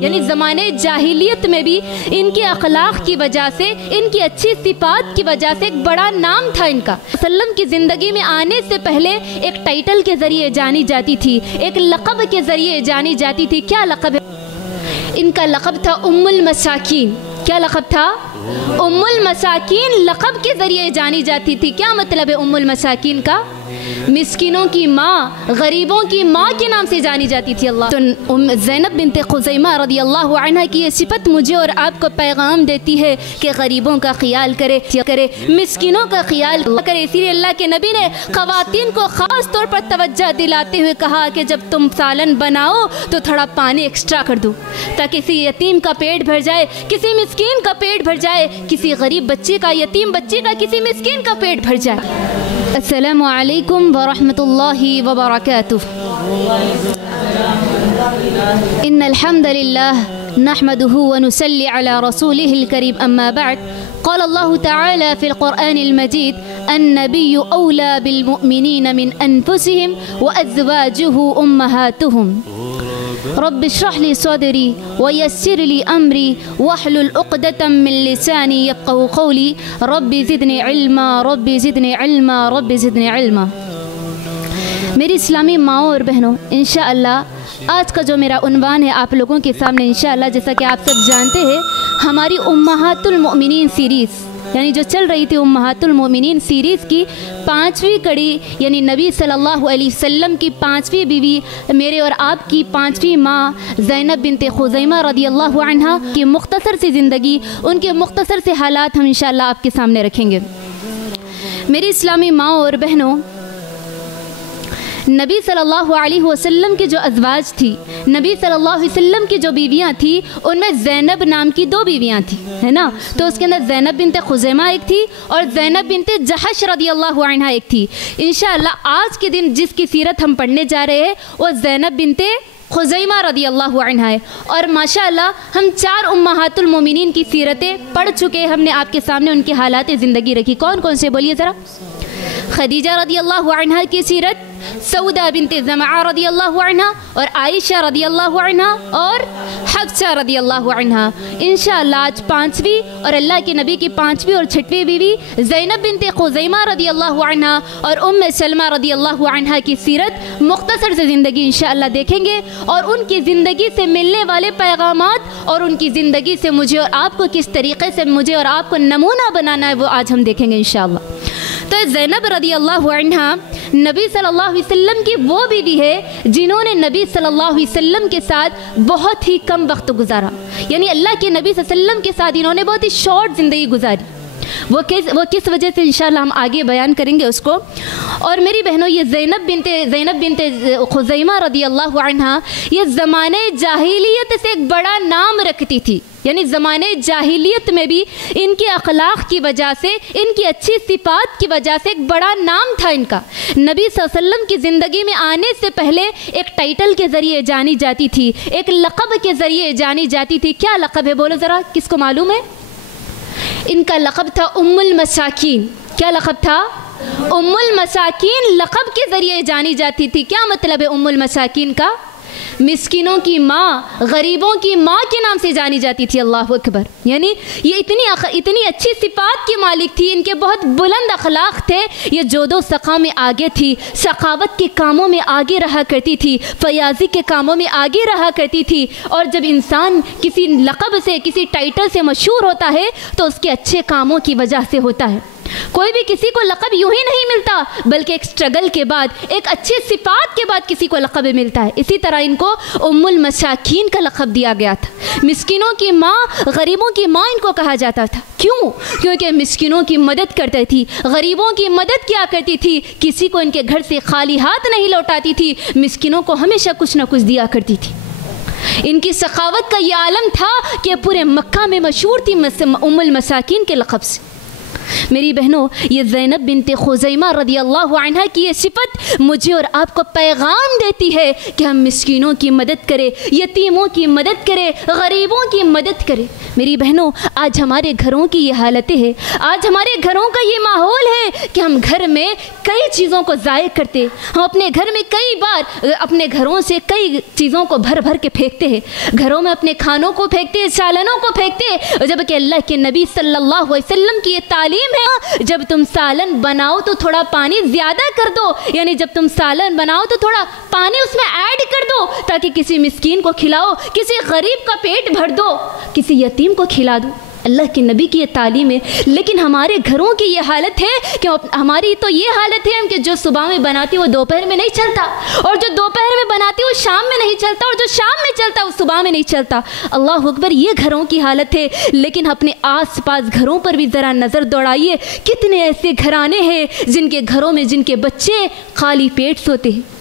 یعنی زمانے جاہلیت میں بھی ان کے اخلاق کی وجہ سے، ان کی اچھی صفات کی وجہ سے ایک بڑا نام تھا ان کا۔ وسلم کی زندگی میں آنے سے پہلے ایک ٹائٹل کے ذریعے جانی جاتی تھی، ایک لقب کے ذریعے جانی جاتی تھی۔ کیا لقب ہے؟ ان کا لقب تھا ام المساکین۔ کیا لقب تھا؟ ام المساکین لقب کے ذریعے جانی جاتی تھی۔ کیا مطلب ہے ام المساکین کا؟ مسکینوں کی ماں، غریبوں کی ماں کے نام سے جانی جاتی تھی۔ اللہ تو زینب بنت خزیمہ رضی اللہ عنہ کی یہ صفت مجھے اور آپ کو پیغام دیتی ہے کہ غریبوں کا خیال کرے، مسکینوں کا خیال کرے۔ اسی لیے اللہ کے نبی نے خواتین کو خاص طور پر توجہ دلاتے ہوئے کہا کہ جب تم سالن بناؤ تو تھوڑا پانی ایکسٹرا کر دو، تاکہ کسی یتیم کا پیٹ بھر جائے، کسی مسکین کا پیٹ بھر جائے، کسی غریب بچے کا، یتیم بچے کا، کسی مسکین کا پیٹ بھر جائے۔ السلام علیکم ورحمۃ اللہ وبرکاتہ۔ ان الحمد للہ نحمده ونصلي على رسوله الكريم اما بعد قال الله تعالى في القرآن المجيد النبي أولى بالمؤمنين من أنفسهم وأزواجه أمهاتهم رب اشرح لي صدري ويسر لي أمري واحلل عقدة من لساني يفقهوا قولي رب زدني علما رب زدني علما رب زدني علما۔ میری اسلامی ماؤں اور بہنوں، انشاءاللہ آج کا جو میرا عنوان ہے آپ لوگوں کے سامنے انشاءاللہ، جیسا کہ آپ سب جانتے ہیں، ہماری امہات المؤمنین سیریز یعنی جو چل رہی تھی امہات المؤمنین سیریز کی 5ویں کڑی، یعنی نبی صلی اللہ علیہ وسلم کی 5ویں بیوی، میرے اور آپ کی 5ویں ماں زینب بنت خزیمہ رضی اللہ عنہا کی مختصر سی زندگی، ان کے مختصر سے حالات ہم انشاءاللہ آپ کے سامنے رکھیں گے۔ میری اسلامی ماؤں اور بہنوں، نبی صلی اللہ علیہ وسلم کے جو ازواج تھی، نبی صلی اللہ علیہ وسلم کی جو بیویاں تھیں، ان میں زینب نام کی 2 بیویاں تھیں، ہے نا؟ تو اس کے اندر زینب بنت خزیمہ ایک تھی اور زینب بنت جحش رضی اللہ عنہا ایک تھی۔ انشاءاللہ آج کے دن جس کی سیرت ہم پڑھنے جا رہے ہیں وہ زینب بنت خزیمہ رضی اللہ عنہا ہے۔ اور ماشاءاللہ ہم 4 امہات المومنین کی سیرتیں پڑھ چکے، ہم نے آپ کے سامنے ان کے حالات زندگی رکھی۔ کون کون سے بولیے ذرا؟ خدیجہ رضی اللہ عنہا کی سیرت، سودہ بنت زمعہ رضی اللہ عنہا، اور عائشہ رضی اللہ عنہا، اور حفصہ رضی اللہ عنہا۔ انشاءاللہ آج 5ویں اور اللہ کے نبی کی 5ویں اور 6ویں بیوی زینب بنت خزیمہ رضی اللہ عنہا اور ام سلمہ رضی اللہ عنہا کی سیرت مختصر سے زندگی انشاءاللہ دیکھیں گے، اور ان کی زندگی سے ملنے والے پیغامات اور ان کی زندگی سے مجھے اور آپ کو کس طریقے سے مجھے اور آپ کو نمونہ بنانا ہے وہ آج ہم دیکھیں گے انشاءاللہ۔ تو زینب رضی اللہ عنہا نبی صلی اللہ علیہ وسلم کی وہ بیوی ہے جنہوں نے نبی صلی اللہ علیہ وسلم کے ساتھ بہت ہی کم وقت گزارا، یعنی اللہ کے نبی صلی اللہ علیہ وسلم کے ساتھ انہوں نے بہت ہی شارٹ زندگی گزاری۔ وہ کس وجہ سے انشاءاللہ ہم آگے بیان کریں گے اس کو۔ اور میری بہنوں، یہ زینب بنت خزیمہ رضی اللہ عنہا یہ زمانے جاہلیت سے ایک بڑا نام رکھتی تھی، یعنی زمانے جاہلیت میں بھی ان کے اخلاق کی وجہ سے، ان کی اچھی صفات کی وجہ سے ایک بڑا نام تھا ان کا۔ نبی صلی اللہ علیہ وسلم کی زندگی میں آنے سے پہلے ایک ٹائٹل کے ذریعے جانی جاتی تھی، ایک لقب کے ذریعے جانی جاتی تھی۔ کیا لقب ہے بولو ذرا، کس کو معلوم ہے؟ ان کا لقب تھا ام المساکین۔ کیا لقب تھا؟ ام المساکین لقب کے ذریعے جانی جاتی تھی۔ کیا مطلب ہے ام المساکین کا؟ مسکینوں کی ماں، غریبوں کی ماں کے نام سے جانی جاتی تھی۔ اللہ اکبر! یعنی یہ اتنی اچھی صفات کی مالک تھی، ان کے بہت بلند اخلاق تھے، یہ جود و سخا میں آگے تھی، سخاوت کے کاموں میں آگے رہا کرتی تھی، فیاضی کے کاموں میں آگے رہا کرتی تھی۔ اور جب انسان کسی لقب سے، کسی ٹائٹل سے مشہور ہوتا ہے تو اس کے اچھے کاموں کی وجہ سے ہوتا ہے۔ کوئی بھی کسی کو لقب یوں ہی نہیں ملتا، بلکہ ایک سٹرگل کے بعد، ایک اچھی صفات کے بعد کسی کو لقب ملتا ہے۔ اسی طرح ان کو ام المساکین کا لقب دیا گیا تھا۔ مسکینوں کی ماں، غریبوں کی ماں ان کو کہا جاتا تھا۔ کیوں؟ کیونکہ مسکینوں کی مدد کرتی تھی، غریبوں کی مدد کیا کرتی تھی، کسی کو ان کے گھر سے خالی ہاتھ نہیں لوٹاتی تھی، مسکینوں کو ہمیشہ کچھ نہ کچھ دیا کرتی تھی۔ ان کی سخاوت کا یہ عالم تھا کہ پورے مکہ میں مشہور تھی ام المساکین کے لقب سے۔ میری بہنوں، یہ زینب بنت خزیمہ رضی اللہ عنہ کی یہ صفت مجھے اور آپ کو پیغام دیتی ہے کہ ہم مسکینوں کی مدد کریں، یتیموں کی مدد کریں، غریبوں کی مدد کریں۔ میری بہنوں، آج ہمارے گھروں کی یہ حالتیں ہیں، آج ہمارے گھروں کا یہ ماحول ہے کہ ہم گھر میں کئی چیزوں کو ضائع کرتے، ہم اپنے گھر میں کئی بار اپنے گھروں سے کئی چیزوں کو بھر بھر کے پھینکتے ہیں، گھروں میں اپنے کھانوں کو پھینکتے، سالنوں کو پھینکتے، جبکہ اللہ کے نبی صلی اللہ علیہ وسلم کی یہ تعلیم ہے، جب تم سالن بناؤ تو تھوڑا پانی زیادہ کر دو، یعنی جب تم سالن بناؤ تو تھوڑا پانی اس میں ایڈ کر دو تاکہ کسی مسکین کو کھلاؤ، کسی غریب کا پیٹ بھر دو، کسی یتیم کو کھلا دو۔ اللہ کے نبی کی یہ تعلیم ہے، لیکن ہمارے گھروں کی یہ حالت ہے کہ ہماری تو یہ حالت ہے کہ جو صبح میں بناتی وہ دوپہر میں نہیں چلتا، اور جو دوپہر میں بناتی وہ شام میں نہیں چلتا، اور جو شام میں چلتا وہ صبح میں نہیں چلتا۔ اللہ اکبر، یہ گھروں کی حالت ہے۔ لیکن اپنے آس پاس گھروں پر بھی ذرا نظر دوڑائیے، کتنے ایسے گھرانے ہیں جن کے گھروں میں جن کے بچے خالی پیٹ سوتے ہیں،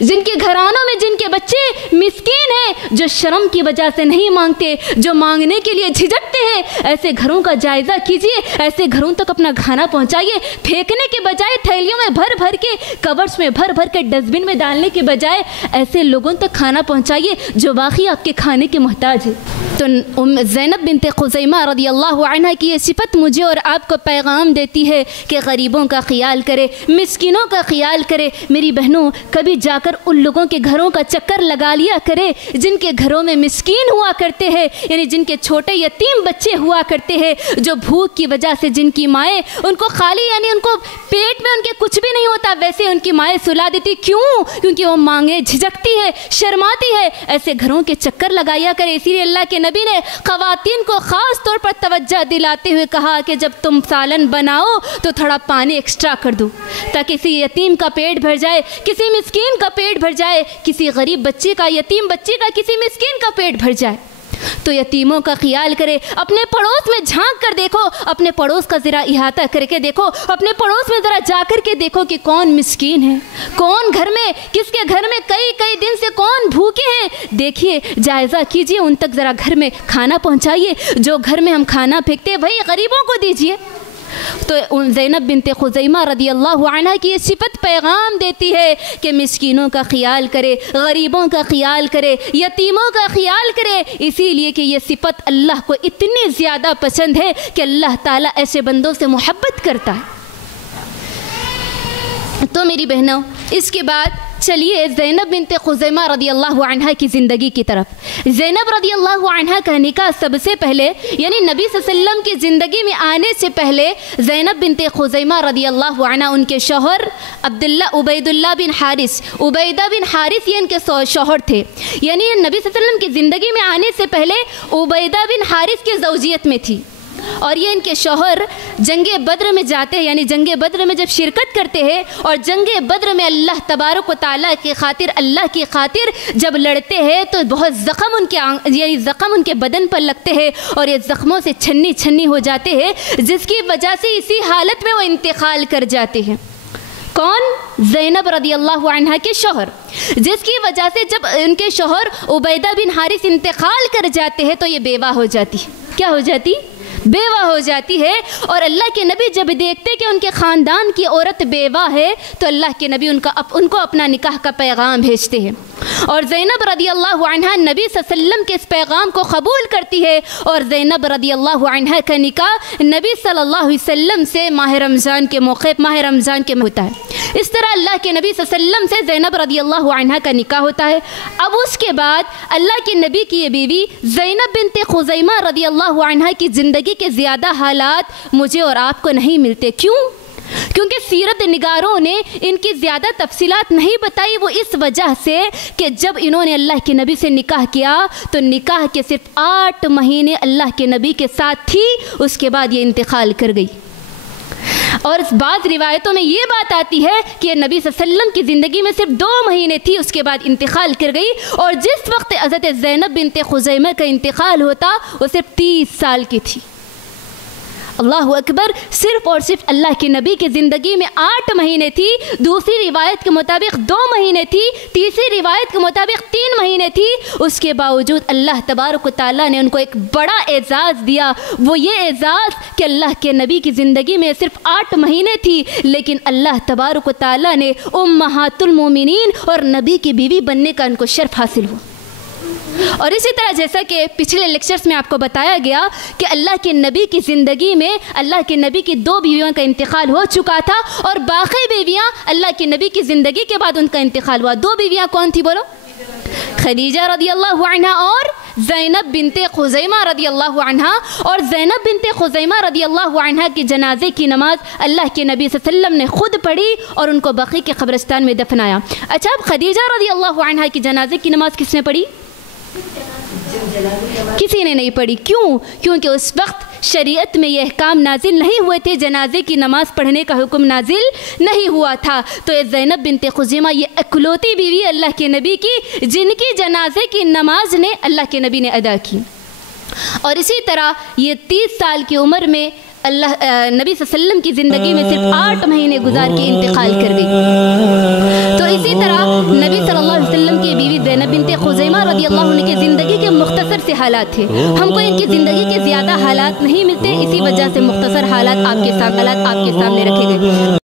جن کے گھرانوں میں جن کے بچے مسکین ہیں، جو شرم کی وجہ سے نہیں مانگتے، جو مانگنے کے لیے جھجکتے ہیں۔ ایسے گھروں کا جائزہ کیجئے، ایسے گھروں تک اپنا کھانا پہنچائیے، پھینکنے کے بجائے تھیلیوں میں بھر بھر کے، کورس میں بھر بھر کے ڈسٹ بن میں ڈالنے کے بجائے ایسے لوگوں تک کھانا پہنچائیے جو واقعی آپ کے کھانے کے محتاج ہے۔ تو زینب بنت خزیمہ رضی اللہ عنہ کی یہ صفت مجھے اور آپ کو پیغام دیتی ہے کہ غریبوں کا خیال کرے، مسکینوں کا خیال کرے۔ میری بہنوں، کبھی جا کر ان لوگوں کے گھروں کا چکر لگا لیا کرے جن کے گھروں میں مسکین ہوا کرتے ہیں، یعنی جن کے چھوٹے یتیم بچے ہوا کرتے ہیں، جو بھوک کی وجہ سے جن کی مائیں ان کو خالی، یعنی ان کو پیٹ میں ان کے کچھ بھی نہیں ہوتا، ویسے ان کی مائیں سلا دیتی۔ کیوں؟ کیونکہ وہ مانگے جھجکتی ہے، شرماتی ہے۔ ایسے گھروں کے چکر لگایا کرے۔ اسی لیے اللہ کے نبی نے خواتین کو خاص طور پر توجہ دلاتے ہوئے کہا کہ جب تم سالن بناؤ تو تھوڑا پانی ایکسٹرا کر دو تاکہ کسی یتیم کا پیٹ بھر جائے، کسی مسکین کا پیٹ بھر جائے، کسی غریب بچے کا، یتیم بچے کا، کسی مسکین کا پیٹ بھر جائے۔ تو یتیموں کا خیال کرے، اپنے پڑوس میں جھانک کر دیکھو، اپنے پڑوس کا ذرا احاطہ کر کے دیکھو، اپنے پڑوس میں ذرا جا کر کے دیکھو کہ کون مسکین ہے، کون گھر میں، کس کے گھر میں کئی دن سے کون بھوکے ہیں۔ دیکھیے، جائزہ کیجئے، ان تک ذرا گھر میں کھانا پہنچائیے۔ جو گھر میں ہم کھانا پھینکتے وہی غریبوں کو دیجئے۔ تو زینب بنت خزیمہ رضی اللہ عنہ کی یہ صفت پیغام دیتی ہے کہ مسکینوں کا خیال کرے، غریبوں کا خیال کرے، یتیموں کا خیال کرے۔ اسی لیے کہ یہ صفت اللہ کو اتنی زیادہ پسند ہے کہ اللہ تعالیٰ ایسے بندوں سے محبت کرتا ہے۔ تو میری بہنوں، اس کے بعد چلیے زینب بنت خزیمہ رضی اللہ عنہ کی زندگی کی طرف۔ زینب رضی اللہ عنہ کا نکاح سب سے پہلے، یعنی نبی صلی اللہ علیہ وسلم کی زندگی میں آنے سے پہلے، زینب بنت خزیمہ رضی اللہ عنہ، ان کے شوہر عبید اللہ بن حارث، عبیدہ بن حارث یہ ان کے شوہر تھے۔ یعنی نبی صلی اللہ علیہ وسلم کی زندگی میں آنے سے پہلے عبیدہ بن حارث کی زوجیت میں تھی، اور یہ ان کے شوہر جنگ بدر میں جاتے ہیں، یعنی جنگ بدر میں جب شرکت کرتے ہیں، اور جنگ بدر میں اللہ تبارک و تعالیٰ کی خاطر، اللہ کی خاطر جب لڑتے ہیں تو بہت زخم ان کے بدن پر لگتے ہیں، اور یہ زخموں سے چھنی چھنی ہو جاتے ہیں، جس کی وجہ سے اسی حالت میں وہ انتقال کر جاتے ہیں۔ کون؟ زینب رضی اللہ عنہ کے شوہر، جس کی وجہ سے جب ان کے شوہر عبیدہ بن حارث انتقال کر جاتے ہیں تو یہ بیوہ ہو جاتی۔ کیا ہو جاتی؟ بیوہ ہو جاتی ہے۔ اور اللہ کے نبی جب دیکھتے کہ ان کے خاندان کی عورت بیوہ ہے تو اللہ کے نبی ان کو اپنا نکاح کا پیغام بھیجتے ہیں، اور زینب رضی اللہ عنہ نبی صلی اللہ علیہ وسلم کے اس پیغام کو قبول کرتی ہے، اور زینب رضی اللہ عنہ کا نکاح نبی صلی اللہ علیہ وسلم سے ماہ رمضان کے موقع ہوتا ہے۔ اس طرح اللہ کے نبی صلی اللہ علیہ وسلم سے زینب رضی اللہ عنہ کا نکاح ہوتا ہے۔ اب اس کے بعد اللہ کے نبی کی یہ بیوی زینب بنت خزیمہ رضی اللہ عنہ کی زندگی کے زیادہ حالات مجھے اور آپ کو نہیں ملتے۔ کیوں؟ کیونکہ سیرت نگاروں نے ان کی زیادہ تفصیلات نہیں بتائی، وہ اس وجہ سے کہ جب انہوں نے اللہ کے نبی سے نکاح کیا تو نکاح کے صرف 8 مہینے اللہ کے نبی کے ساتھ تھی، اس کے بعد یہ انتقال کر گئی۔ اور بعض روایتوں میں یہ بات آتی ہے کہ نبی صلی اللہ علیہ وسلم کی زندگی میں صرف 2 مہینے تھی، اس کے بعد انتقال کر گئی، اور جس وقت حضرت زینب بنت خزیمہ کا انتقال ہوتا وہ صرف 30 سال کی تھی۔ اللہ اکبر، صرف اور صرف اللہ کے نبی کی زندگی میں 8 مہینے تھی، دوسری روایت کے مطابق 2 مہینے تھی، تیسری روایت کے مطابق 3 مہینے تھی، اس کے باوجود اللہ تبارک و تعالیٰ نے ان کو ایک بڑا اعزاز دیا۔ وہ یہ اعزاز کہ اللہ کے نبی کی زندگی میں صرف 8 مہینے تھی، لیکن اللہ تبارک و تعالیٰ نے امہات المومنین اور نبی کی بیوی بننے کا ان کو شرف حاصل ہوا۔ اور اسی طرح جیسا کہ پچھلے لیکچرز میں آپ کو بتایا گیا کہ اللہ کے نبی کی زندگی میں اللہ کے نبی کی 2 بیویوں کا انتقال ہو چکا تھا، اور باقی بیویاں اللہ کے نبی کی زندگی کے بعد ان کا انتقال ہوا۔ 2 بیویاں کون تھی بولو؟ خدیجہ رضی اللہ عنہا اور زینب بنت خزیمہ رضی اللہ عنہا۔ اور زینب بنت خزیمہ رضی اللہ عنہا کی جنازے کی نماز اللہ کے نبی صلی اللہ علیہ وسلم نے خود پڑھی اور ان کو بقیع کے قبرستان میں دفنایا۔ اچھا، اب خدیجہ رضی اللہ عنہا کی جنازے کی نماز کس نے پڑھی؟ کسی نے نہیں پڑھی۔ کیوں؟ کیونکہ اس وقت شریعت میں یہ احکام نازل نہیں ہوئے تھے، جنازے کی نماز پڑھنے کا حکم نازل نہیں ہوا تھا۔ تو یہ زینب بنت خزیمہ یہ اکلوتی بیوی اللہ کے نبی کی جن کی جنازے کی نماز نے اللہ کے نبی نے ادا کی۔ اور اسی طرح یہ 30 سال کی عمر میں نبی صلی اللہ علیہ وسلم کی زندگی میں صرف 8 مہینے گزار کے انتقال کر گئی۔ تو اسی طرح نبی صلی اللہ علیہ وسلم کی بیوی زینب بنت خزیمہ رضی اللہ عنہ کی زندگی کے مختصر سے حالات تھے، ہم کو ان کی زندگی کے زیادہ حالات نہیں ملتے، اسی وجہ سے مختصر حالات آپ کے سامنے رکھے گئے۔